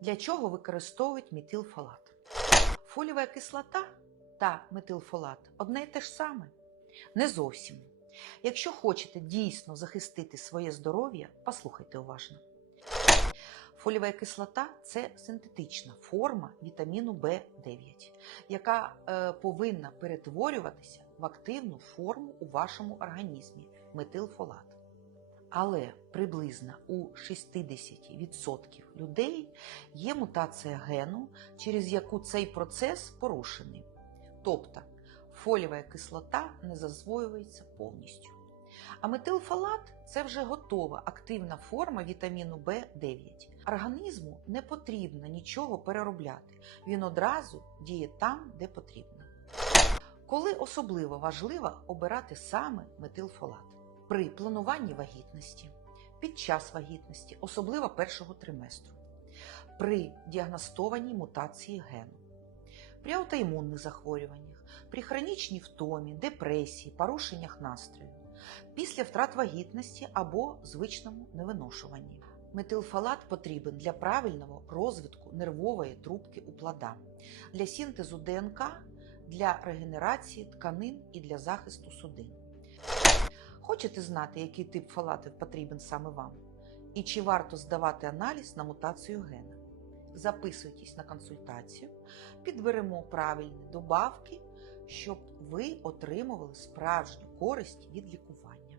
Для чого використовують метилфолат? Фолієва кислота та метилфолат одне й те ж саме? Не зовсім. Якщо хочете дійсно захистити своє здоров'я, послухайте уважно. Фолієва кислота це синтетична форма вітаміну В9, яка е, повинна перетворюватися в активну форму у вашому організмі метилфолат. Але приблизно у 60% людей є мутація гену, через яку цей процес порушений. Тобто фолієва кислота не засвоюється повністю. А метилфолат це вже готова активна форма вітаміну В9. Організму не потрібно нічого переробляти. Він одразу діє там, де потрібно. Коли особливо важливо обирати саме метилфолат при плануванні вагітності, під час вагітності, особливо першого триместру, при діагностованій мутації гену, при аутоімунних захворюваннях, при хронічній втомі, депресії, порушеннях настрою, після втрат вагітності або звичному невиношуванні. Метилфолат потрібен для правильного розвитку нервової трубки у плода, для синтезу ДНК, для регенерації тканин і для захисту судин. Хочете знати, який тип фалатів потрібен саме вам? І чи варто здавати аналіз на мутацію гена? Записуйтесь на консультацію, підберемо правильні добавки, щоб ви отримували справжню користь від лікування.